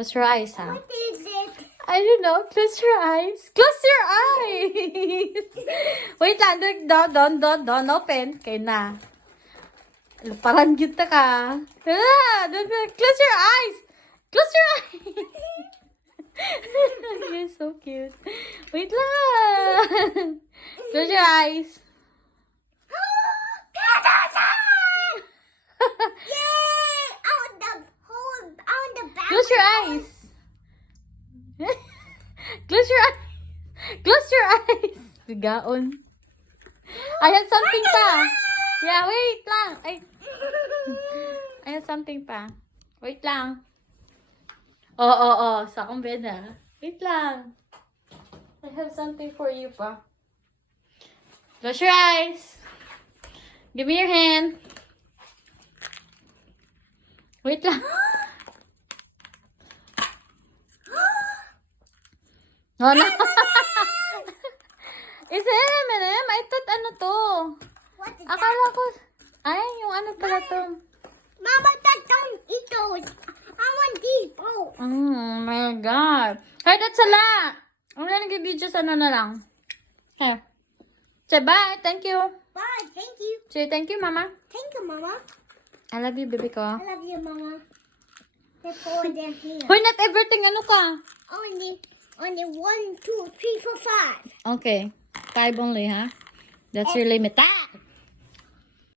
Close your eyes, ha? What is it? I don't know. Close your eyes. Close your eyes! Wait lang. Don't open. Okay na. Parang kita ka. Don't close your eyes! Close your eyes! You're so cute. Wait lang. Close your eyes. Yay! On the back. Close your eyes. Close your eyes. Close your eyes. Bigaon. I have something pa. Yeah, wait lang. I have something pa. Wait lang. Oh. Sa akong bed, ha. Wait lang. I have something for you pa. Close your eyes. Give me your hand. Wait lang. Oh, no. Is it M&M? I thought ano to? What is Akala that? ko, ay, yung ano pala to. Mama, don't eat those. I want these both. Oh my God. Hey, that's a lot. I'm gonna give you just ano na lang. Here. Say bye. Thank you. Bye. Thank you. Say thank you, Mama. Thank you, Mama. I love you, baby ko. I love you, Mama. They're four them here. Hoy, not everything ano ka. Only 1, 2, 3, 4, 5. Okay. 5 only, ha? That's your limit. Ah!